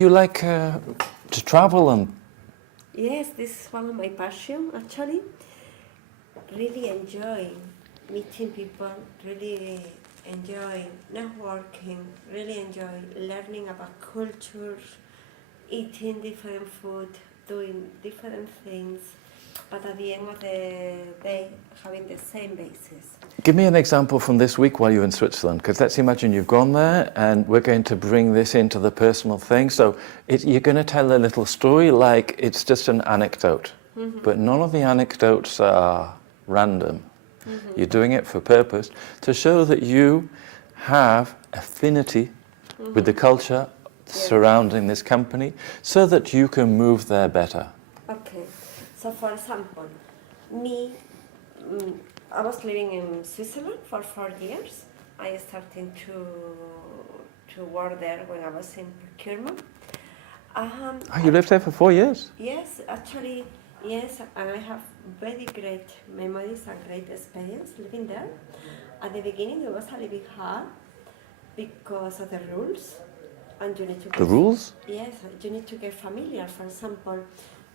You like to travel and... Yes, this is one of my passion actually. Really enjoy meeting people, really enjoy networking, really enjoy learning about cultures, eating different food, doing different things, but at the end of the day having the same basis. Give me an example from this week while you're in Switzerland, because let's imagine you've gone there and we're going to bring this into the personal thing. So you're going to tell a little story like it's just an anecdote, but none of the anecdotes are random. You're doing it for purpose to show that you have affinity with the culture surrounding this company so that you can move there better. Okay, so for example, I was living in Switzerland for 4 years. I started to work there when I was in procurement. You lived there for 4 years? Yes, actually, yes, and I have very great memories and great experience living there. At the beginning, it was a little bit hard because of the rules, and you need to The rules? Yes, you need to get familiar. For example,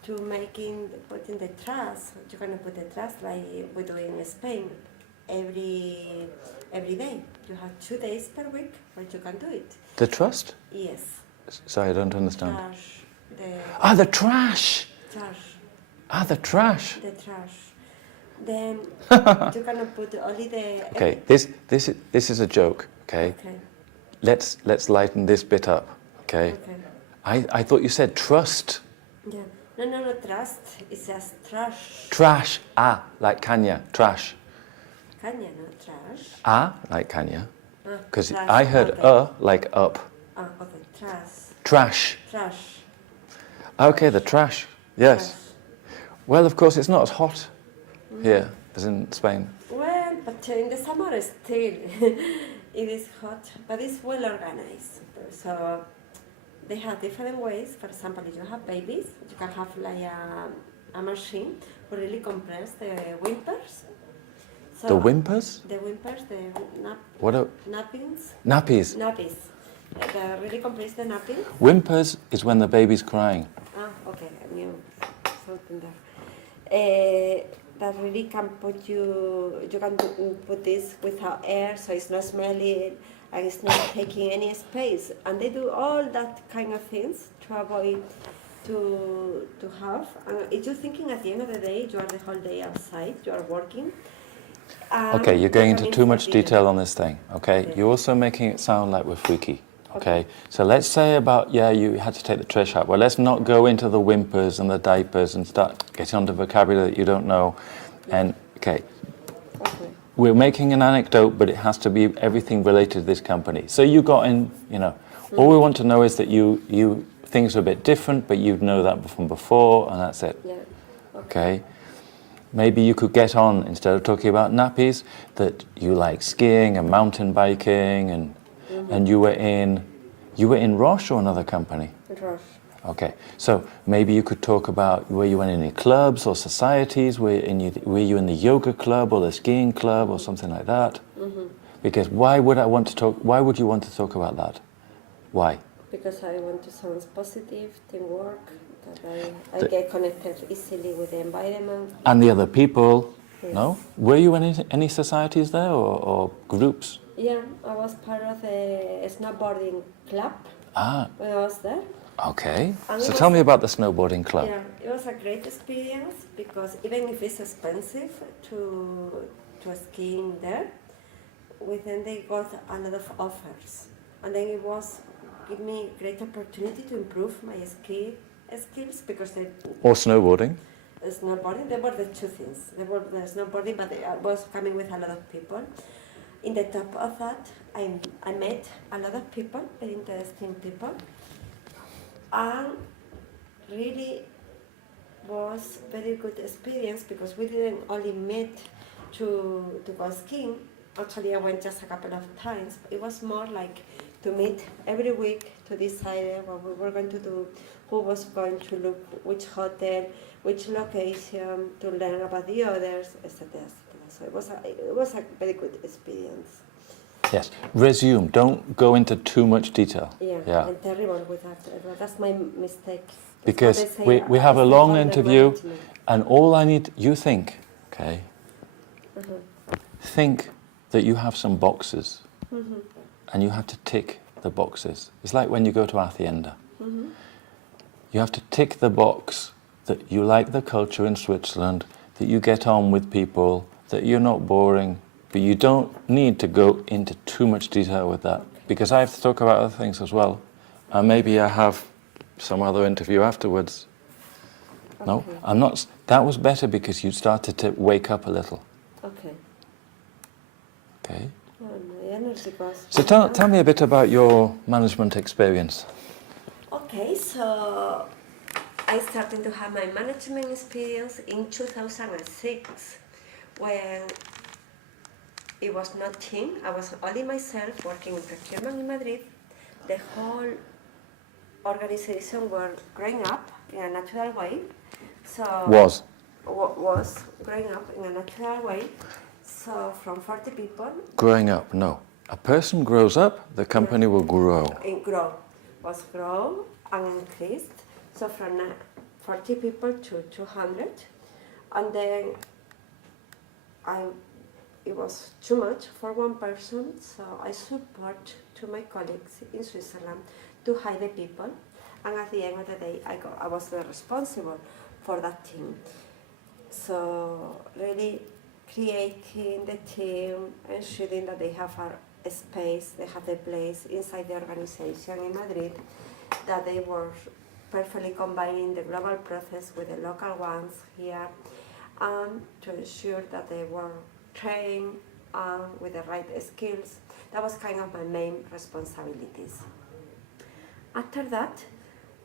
to putting the trust, you're gonna put the trust like we do in Spain every day. You have 2 days per week where you can do it. The trust? Yes. Sorry, I don't understand. Trash. The trash! Trash. The trash. The trash. Then you're gonna put only the. Okay, this is a joke. Okay. Okay. Let's lighten this bit up. Okay. Okay. I thought you said trust. Yeah. No. Trust. It's just trash. Trash. Like Kanya. Trash. Kanya, not trash. Like Kanya. Because trash, I heard okay. like up. Okay. Trash. Trash. Trash. Okay, the trash. Yes. Trash. Well, of course, it's not as hot here as in Spain. Well, but in the summer still it is hot, but it's well organized. So they have different ways. For example, if you have babies, you can have like a machine who really compress the whimpers. So The whimpers? The whimpers, the What are nappings. nappies? Nappies. They really compress the nappies. Whimpers is when the baby's crying. Okay, I knew something there. That really can put you can put this without air, so it's not smelly and it's not taking any space. And they do all that kind of things to avoid to have. If you're thinking at the end of the day, you are the whole day outside, you are working. Okay, you're going into too much dinner. detail on this thing, okay? Yeah. You're also making it sound like we're freaky, okay? So let's say about, you had to take the trash out. Well, let's not go into the whimpers and the diapers and start getting onto vocabulary that you don't know. And, okay, we're making an anecdote, but it has to be everything related to this company. So you got in, all we want to know is that you things are a bit different, but you know that from before, and that's it. Yeah. Okay. Maybe you could get on, instead of talking about nappies, that you like skiing and mountain biking, and you were in Roche or another company? Roche. Okay, so maybe you could talk about, were you in any clubs or societies? Were you in the yoga club or the skiing club or something like that? Because why would you want to talk about that? Why? Because I want to sound positive, teamwork, that I get connected easily with the environment. And the other people, Yes. no? Were you in any societies there or groups? Yeah, I was part of the snowboarding club when I was there. Okay. And So it tell was- me about the snowboarding club. Yeah, it was a great experience because even if it's expensive to skiing there, then they got a lot of offers. And then it was give me great opportunity to improve my skills because Or snowboarding. snowboarding, there were the two things. There were the snowboarding, but I was coming with a lot of people. In the top of that, I met a lot of people, very interesting people, and really was very good experience because we didn't only meet to go skiing. Actually, I went just a couple of times. It was more like to meet every week to decide what we were going to do, who was going to look, which hotel, which location, to learn about the others, etc. So it was a very good experience. Yes. Resume. Don't go into too much detail. Yeah. I'm terrible with that. That's my mistake. Because we have a long interview, and all I need, you think, okay? Think that you have some boxes, and you have to tick the boxes. It's like when you go to Hacienda. You have to tick the box that you like the culture in Switzerland, that you get on with people, that you're not boring, but you don't need to go into too much detail with that, because I have to talk about other things as well, and maybe I have some other interview afterwards. Okay. No, I'm not. That was better because you started to wake up a little. Okay. Okay. My energy goes. So tell me a bit about your management experience. Okay, so I started to have my management experience in 2006 when it was not team. I was only myself working in procurement in Madrid. The whole organization were growing up in a natural way. So was growing up in a natural way. So from 40 people. Growing up, no. A person grows up, the company will grow. It was grow and increased. So from 40 people to 200, and then it was too much for one person. So I support to my colleagues in Switzerland to hire the people, and at the end of the day, I was responsible for that team. So really creating the team, ensuring that they have a space, they have a place inside the organization in Madrid, that they were perfectly combining the global process with the local ones here, and to ensure that they were trained with the right skills. That was kind of my main responsibilities. After that,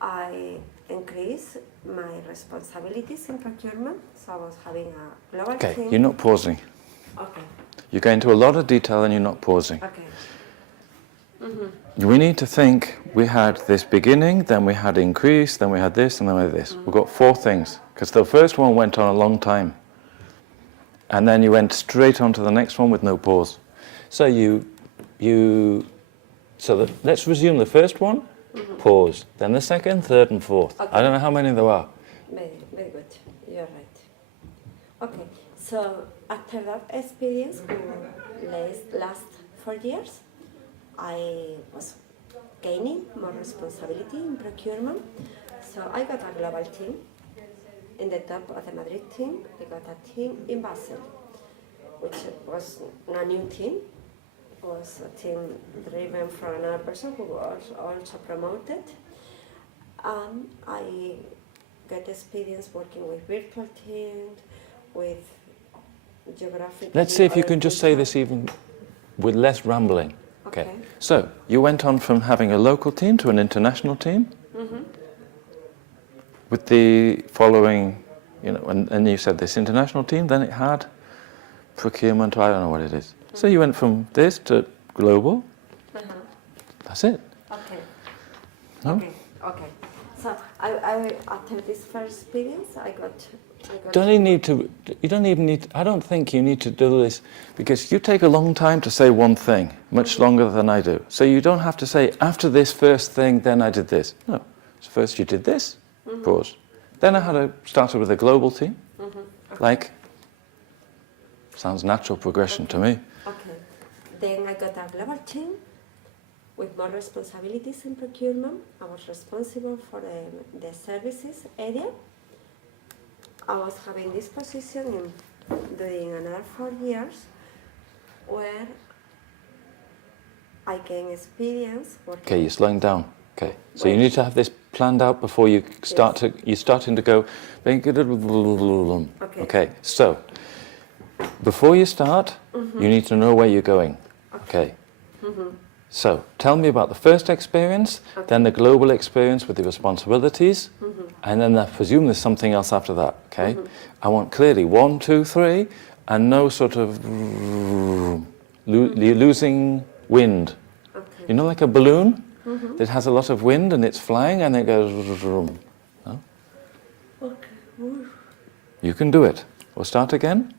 I increased my responsibilities in procurement, so I was having a global team. Okay, you're not pausing. Okay. You're going into a lot of detail and you're not pausing. Okay. We need to think, we had this beginning, then we had increase, then we had this, and then we had this. We've got 4 things, because the first one went on a long time. And then you went straight on to the next one with no pause. So let's resume the first one, pause. Then the second, third, and fourth. Okay. I don't know how many there are. Very good. You're right. Okay. So after that experience, last 4 years, I was gaining more responsibility in procurement. So I got a global team. In the top of the Madrid team, I got a team in Basel, which was a new team. It was a team driven from another person who was also promoted. And I got experience working with virtual teams, with geographic. Let's see if you can just say this even with less rambling. Okay. So you went on from having a local team to an international team. With the following, and you said this international team, then it had procurement, I don't know what it is. So you went from this to global. That's it. Okay. No? Okay. So I after this first experience, I got. You don't even need to, I don't think you need to do this, because you take a long time to say one thing, much longer than I do. So you don't have to say, after this first thing, then I did this. No. So first you did this. Pause. Then I started with a global team. Okay. Sounds natural progression to me. Okay. Then I got a global team with more responsibilities in procurement. I was responsible for the services area. I was having this position during another 4 years, where I gained experience. Okay, you're slowing down. Okay, so you need to have this planned out before you start to. You're starting to go. Okay, so before you start, you need to know where you're going. Okay. So tell me about the first experience, then the global experience with the responsibilities, and then I presume there's something else after that. Okay. I want clearly 1, 2, 3, and no sort of losing wind. Okay. Like a balloon. That has a lot of wind and it's flying and it goes. No? Okay. You can do it. We'll start again.